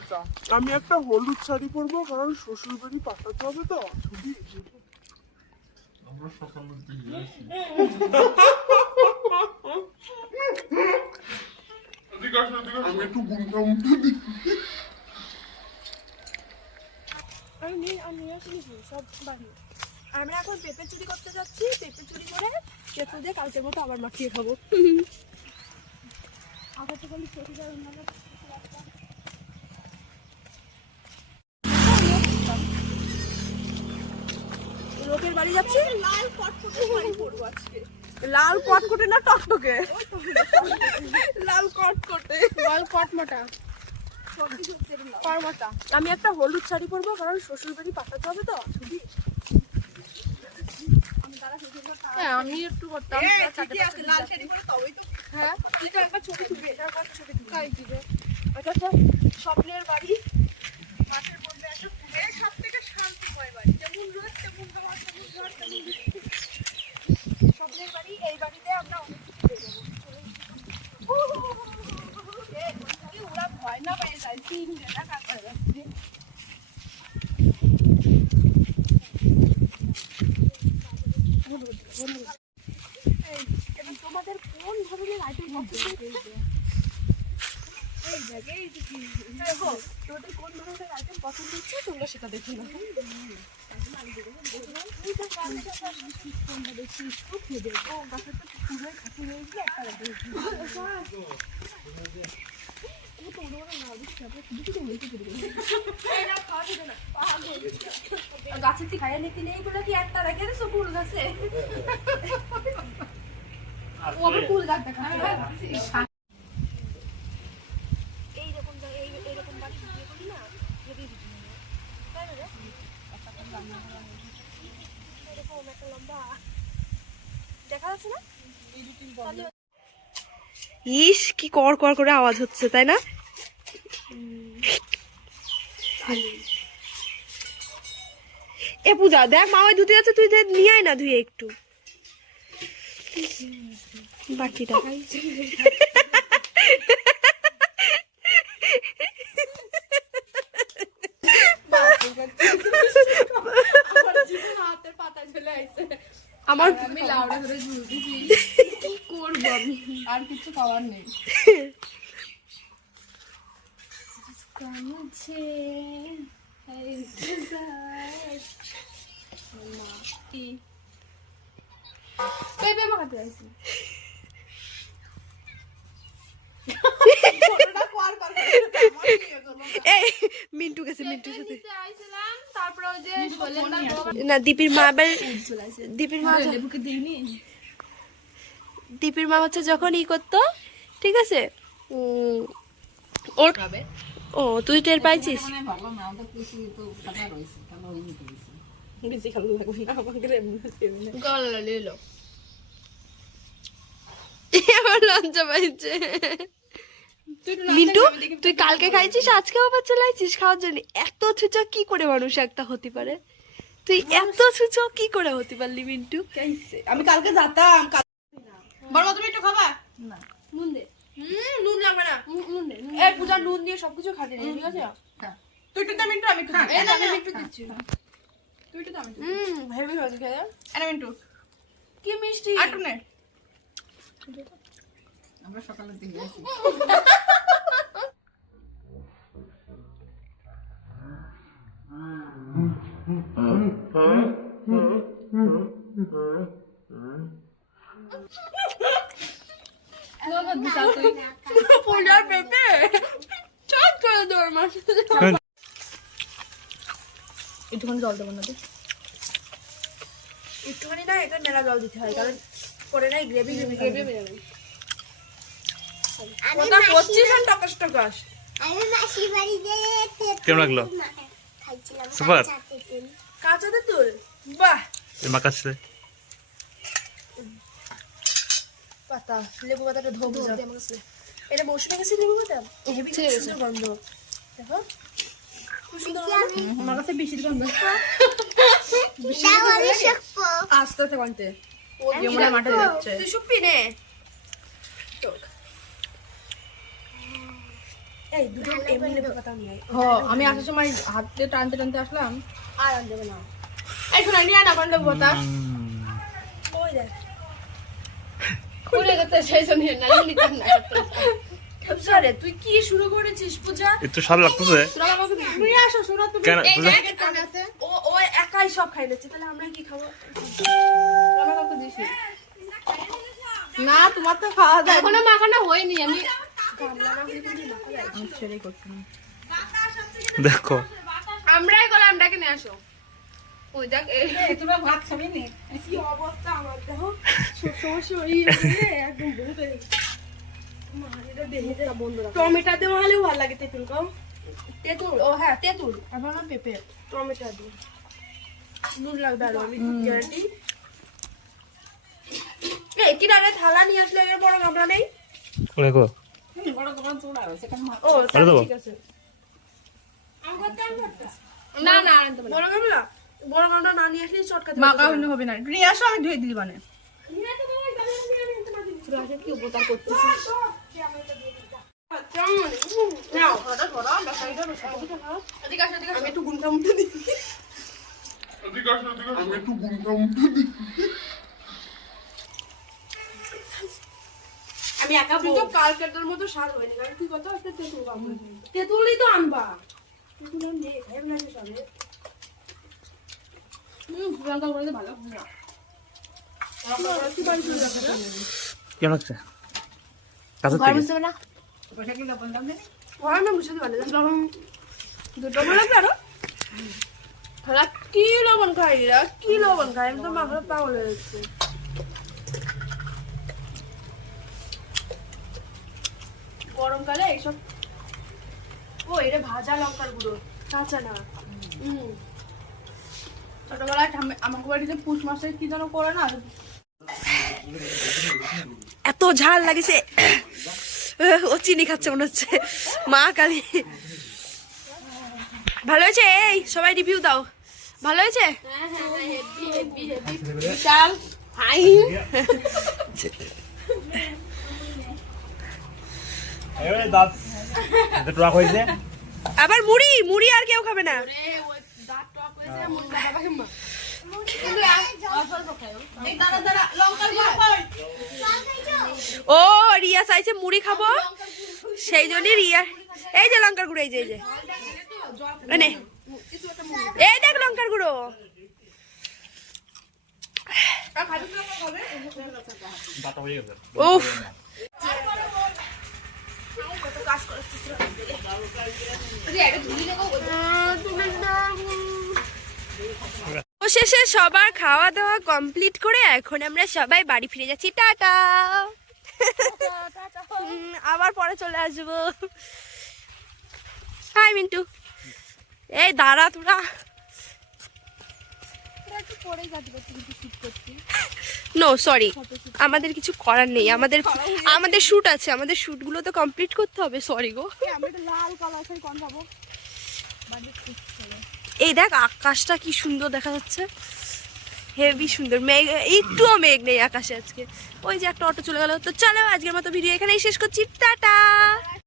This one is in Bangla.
আচ্ছা আমি একটা হলুদ শাড়ি পরবো কারণ শ্বশুর বাড়ি পাঠাতে হবে তো ছুটি। আমরা সকালের দিকে। আমি একটু দিই। আমি আমি নিয়ে সব বাড়ি। আমরা এখন পেঁপে চুরি করতে যাচ্ছি পেঁপে চুরি করে পেঁপে দিয়ে কালকের মতো আবার মাখিয়ে খাব। আবার তো খালি ছোট বাড়ি যাচ্ছি? লাল আজকে লাল কটকটে না টকটকে? লাল কটকটে। লাল কটমটা। আমি একটা হলুদ শাড়ি পরবো কারণ শ্বশুর বাড়ি পাঠাতে হবে তো। হ্যাঁ আমি একটু করতাম। লাল শাড়ি পরে তবেই তো হ্যাঁ? ছবি তুলবে ছবি তুলবে। আচ্ছা আচ্ছা স্বপ্নের বাড়ি মাঠের মধ্যে একটা পুরে সব থেকে শান্তিময় বাড়ি যেমন রোদ তেমন হাওয়া তেমন ঝড় তেমন বৃষ্টি। স্বপ্নের বাড়ি এই বাড়িতে আমরা অনেক কিছু পেয়ে যাব এই, ওইখানে ওরা ভয় না পেয়ে যায় তিন জনা কাকা যাচ্ছে এই, এবং তোমাদের কোন ধরনের আইটেম পছন্দ তোমাদের কোন ধরনের আইটেম পছন্দ হচ্ছে তোমরা সেটা দেখে নাও গাছের তো পুরোই খাসি হয়ে গেছে, একটা গাছের থেকে খাইয়ে নাকি নেই বলে কি একটা রেখে দিছো ফুল গাছে ফুল গাছ দেখা এইরকম করি না তাই না? এরকম একটা লম্বা দেখা যাচ্ছে না ইস কি কর কর করে আওয়াজ হচ্ছে তাই না? এ পূজা দেখ মা ওই ধুতে যাচ্ছে তুই দে নিয়ে আয় না ধুয়ে একটু। বাকিটা। আমার আমি লাউডা ধরে ঝুলতেছি। আর কিছু খাওয়ার নেই। মুঝে কি মাখাতে আসি মিন্টু গেছে মিন্টুর সাথে। না দীপির মা আবার দীপির মা লেবুকে দিইনি? দীপির মা হচ্ছে যখন ই করতো ঠিক আছে? ওর ও তুই টের পাইছিস? বেশি খালো লাগবে না আমাকে গলা লিলো আমার লজ্জা পাইছে। মিন্টু তুই কালকে খাইছিস আজকেও আবার খাওয়ার জন্য? এত ছুচো কি করে মানুষ একটা হতে পারে? তুই এত ছুচো কি করে হতে পারলি মিন্টু? আমি কালকে যেতাম বড় তুমি একটু খাবা? নুন দে। হুম নুন লাগবে না। নুন দে এই পূজা নুন দিয়ে সবকিছু খাতে ঠিক আছে? তুই একটু দে মিন্টু আমি একটু এই না, আমি একটু দিচ্ছি। তুই একটু দে আমি একটু হুম হেভি হয়েছে খেয়ে আরে মিন্টু। কি মিষ্টি? আটু নে। একটুখানি জল দেবো না তো একটুখানি না এটা মেলা জল দিতে হয় কারণ পরে নাই গ্রেভি গ্রেভি গ্রেভি যাবে ওটা পঁচিশ আর টকাস টকাস আমি মাসির বাড়িতে কেমন লাগল? খাইছিলাম সুপার। কাঁচা তেঁতুল। কাঁচা তেঁতুল বাহ মা কাছে পাতা লেবু পাতাটা ধোবো এটা মৌসুমে গেছে লেবু পাতা? হেভি সুন্দর গন্ধ। দেখো। খুব সুন্দর গন্ধ। আমার কাছে বেশি গন্ধ। আমি আস্তে আস্তে গন্ধে। মাঠে যাচ্ছে তুই সুপি নে। এই দুটো এমনি লেবু পাতা নিয়ে আমি আসার সময় হাত দিয়ে টানতে টানতে আসলাম। আর আন দেবে না। এই শোনা নিয়ে আনা লেবু বাতাস ওই দেখ। খুলে সেই জন্য না নিতাম না সরে তুই কি শুরু করেছিস পূজা? একটু স্বাদ লাগতেছে। তোরা আসো শোনা তুমি কেন পূজা? জায়গায় টান আছে ও ও একাই সব খাই নিচ্ছে তাহলে আমরা কি খাব? তোরা আমাকে দিস। না তোমার তো খাওয়া এখনও মাখানো হয়নি আমি না। দেখো। আমরাই করলাম ডাকে নিয়ে আসো। টমেটো দিয়ে মাখালেও ভালো লাগে তেঁতুল কম তেঁতুল ও হ্যাঁ তেঁতুল। আমার নাম পেঁপে। টমেটো দিয়ে। নুন লাগবে আরও আমি গ্যারান্টি। এই কি রানে থালা নিয়ে আসলে এর বড় গামলা নেই? দেখো ও আরে দেবো। ঠিক আছে। না না বড় গামলা বড় গামলা না নিয়ে আসলে চটকা দেবে হলে হবে না নিয়ে আসো আমি ধুয়ে দিই মানে কি উপকার করতেছিস নাও এদিকে আসো এদিকে আমি একটু গুনটা মুটে দিই এদিকে আসো, এদিকে আসো। আমি একটু গুনটা মুখে দিই আমি একা তুই তো কালকেটার মতো সার হয়নি কারণ তুই কত একটা তেঁতুল তেঁতুলই তো আনবা তেঁতুল আমি খাই না সবে লঙ্কা করে ভালো না কেমন লাগছে কাছে থেকে না না বুঝতে পারলে লবণ দুটো মনে আরও? খালা কি লবণ খাই রা? কি লবণ খাই? আমি তো মাখা পাগল হয়ে যাচ্ছে। গরমকালে এইসব ও এটা ভাজা লঙ্কার গুঁড়ো। কাঁচা না। হুম। ছোটবেলায় আমাকে বাড়িতে পুষ মাসে কি যেন করে না? এত ঝাল লাগেছে। ও চিনি খাচ্ছে মনে হচ্ছে। মা কালী। ভালো হয়েছে? এই সবাই রিভিউ দাও। ভালো হয়েছে? আবার মুড়ি? মুড়ি আর কেউ খাবে না। ও, রিয়া চাইছে মুড়ি খাব। সেই জন্যই রিয়া। এই যে লঙ্কার গুঁড়ো, এই যে এই যে। মানে এই দেখ লঙ্কার গুঁড়ো। দাঁত হয়ে গেছে উফ শেষে সবার খাওয়া দাওয়া কমপ্লিট করে এখন আমরা সবাই বাড়ি ফিরে যাচ্ছি। টাটা। আবার পরে চলে আসব। হাই মিন্টু এই দাঁড়া তোরা। নো সরি আমাদের কিছু করার নেই। আমাদের আমাদের শুট আছে। আমাদের শুটগুলো তো কমপ্লিট করতে হবে। সরি গো। এই দেখ, আকাশটা কি সুন্দর দেখা যাচ্ছে। হেভি সুন্দর। মেঘ, একটুও মেঘ নেই আকাশে আজকে। ওই যে একটা অটো চলে গেল। তো চলো, আজকের মতো ভিডিও এখানেই শেষ করছি। টাটা!